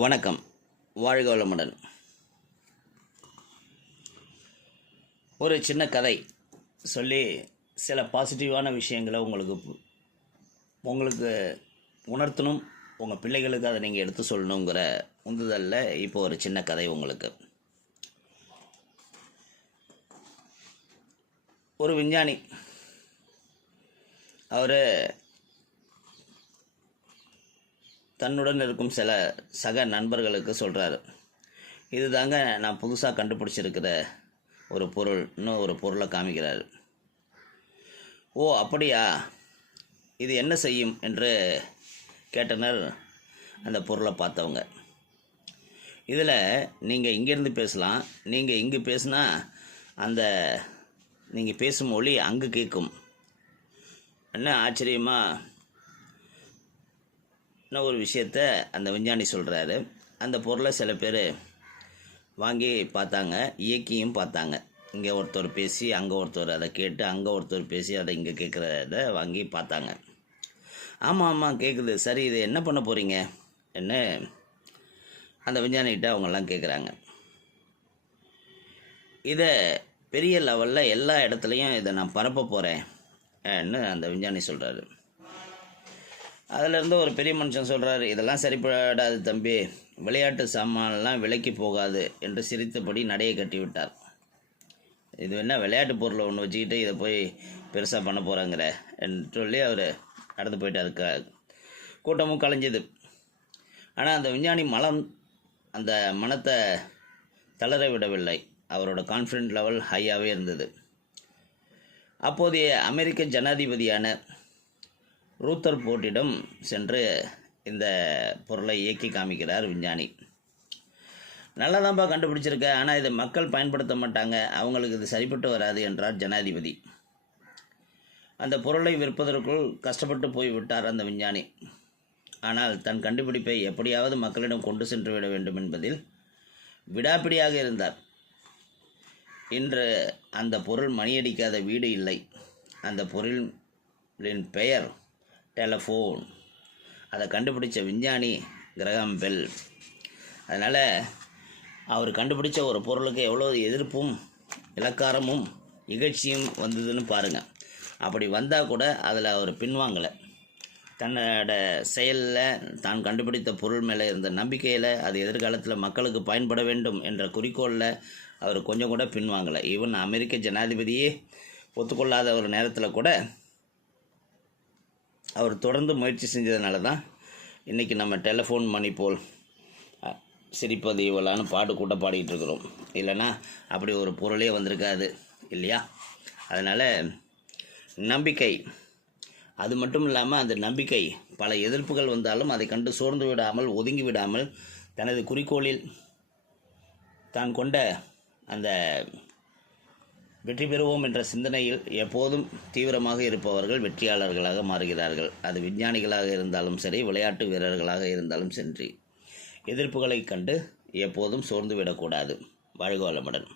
வணக்கம். வாழ்க வளமுடன். ஒரு சின்ன கதை சொல்லி சில பாசிட்டிவான விஷயங்களை உங்களுக்கு உணர்த்தணும், உங்கள் பிள்ளைகளுக்கு அதை நீங்கள் எடுத்து சொல்லணுங்கிற உந்துதலில் இப்போ ஒரு சின்ன கதை உங்களுக்கு. ஒரு விஞ்ஞானி அவர் தன்னுடன் இருக்கும் சில சக நண்பர்களுக்கு சொல்கிறாரு, இது தாங்க நான் புதுசாக கண்டுபிடிச்சிருக்கிற ஒரு பொருள். இன்னும் ஒரு பொருளை காமிக்கிறாரு. ஓ அப்படியா, இது என்ன செய்யும் என்று கேட்டனர் அந்த பொருளை பார்த்தவங்க. இதில் நீங்கள் இங்கேருந்து பேசலாம், நீங்கள் இங்கு பேசுனா அந்த நீங்கள் பேசும் மொழி அங்கு கேட்கும். என்ன ஆச்சரியமாக இன்னும் ஒரு விஷயத்த அந்த விஞ்ஞானி சொல்கிறாரு. அந்த பொருளை சில பேர் வாங்கி பார்த்தாங்க, இயக்கியும் பார்த்தாங்க. இங்கே ஒருத்தர் பேசி அங்கே ஒருத்தர் அதை கேட்டு, அங்கே ஒருத்தர் பேசி அதை இங்கே கேட்குறத வாங்கி பார்த்தாங்க. ஆமாம் கேட்குது, சரி இது என்ன பண்ண போகிறீங்க என்ன அந்த விஞ்ஞானிகிட்ட அவங்கெல்லாம் கேட்குறாங்க. இதை பெரிய லெவலில் எல்லா இடத்துலையும் இதை நான் பரப்ப போகிறேன்னு அந்த விஞ்ஞானி சொல்கிறாரு. அதிலேருந்து ஒரு பெரிய மனுஷன் சொல்கிறாரு, இதெல்லாம் சரிப்படாது தம்பி, விளையாட்டு சாமான்லாம் விலைக்கு போகாது என்று சிரித்தபடி நடையை கட்டி விட்டார். இது என்ன விளையாட்டு பொருளை ஒன்று வச்சுக்கிட்டு இதை போய் பெருசாக பண்ண போகிறாங்கிற என்று சொல்லி அவர் நடந்து போயிட்டார். கூட்டமும் கலைஞ்சது. ஆனால் அந்த விஞ்ஞானி அந்த மனத்தை தளர விடவில்லை. அவரோட கான்ஃபிடென்ட் லெவல் ஹையாகவே இருந்தது. அப்போதைய அமெரிக்க ஜனாதிபதியான ரூதர்போர்ட்டிடம் சென்று இந்த பொருளை இயக்கி காமிக்கிறார் விஞ்ஞானி. நல்லதான்ப்பா கண்டுபிடிச்சிருக்க, ஆனால் இதை மக்கள் பயன்படுத்த மாட்டாங்க, அவங்களுக்கு இது சரிப்பட்டு வராது என்றார் ஜனாதிபதி. அந்த பொருளை விற்பதற்குள் கஷ்டப்பட்டு போய்விட்டார் அந்த விஞ்ஞானி. ஆனால் தன் கண்டுபிடிப்பை எப்படியாவது மக்களிடம் கொண்டு சென்று விட வேண்டும் என்பதில் விடாப்பிடியாக இருந்தார். இன்று அந்த பொருள் மணியடிக்காத வீடு இல்லை. அந்த பொருளின் பெயர் டெலஃபோன். அதை கண்டுபிடிச்ச விஞ்ஞானி கிரகாம் பெல். அதனால் அவர் கண்டுபிடிச்ச ஒரு பொருளுக்கு எவ்வளோ எதிர்ப்பும் இலக்காரமும் இகழ்ச்சியும் வந்ததுன்னு பாருங்கள். அப்படி வந்தால் கூட அதில் அவர் பின்வாங்கலை. தன்னோட செயலில் தான் கண்டுபிடித்த பொருள் மேலே இருந்த நம்பிக்கையில் அது எதிர்காலத்தில் மக்களுக்கு பயன்பட வேண்டும் என்ற குறிக்கோளில் அவர் கொஞ்சம் கூட பின்வாங்கலை. ஈவன் அமெரிக்க ஜனாதிபதியே ஒத்துக்கொள்ளாத ஒரு நேரத்தில் கூட அவர் தொடர்ந்து முயற்சி செஞ்சதுனால தான் இன்றைக்கி நம்ம டெலிஃபோன் மணி போல் சிரிப்பது இவளான்னு பாட்டு கூட்ட பாடிக்கிட்டு இருக்கிறோம். இல்லைன்னா அப்படி ஒரு பொருளே வந்திருக்காது இல்லையா? அதனால் நம்பிக்கை, அது மட்டும் இல்லாமல் அந்த நம்பிக்கை பல எதிர்ப்புகள் வந்தாலும் அதை கண்டு சோர்ந்து விடாமல், ஒதுங்கி விடாமல், தனது குறிக்கோளில் தான் கொண்ட அந்த வெற்றி பெறுவோம் என்ற சிந்தனையில் எப்போதும் தீவிரமாக இருப்பவர்கள் வெற்றியாளர்களாக மாறுகிறார்கள். அது விஞ்ஞானிகளாக இருந்தாலும் சரி, விளையாட்டு வீரர்களாக இருந்தாலும் சரி, எதிர்ப்புகளை கண்டு எப்போதும் சோர்ந்து விடக்கூடாது. வாழ்க வளமுடன்.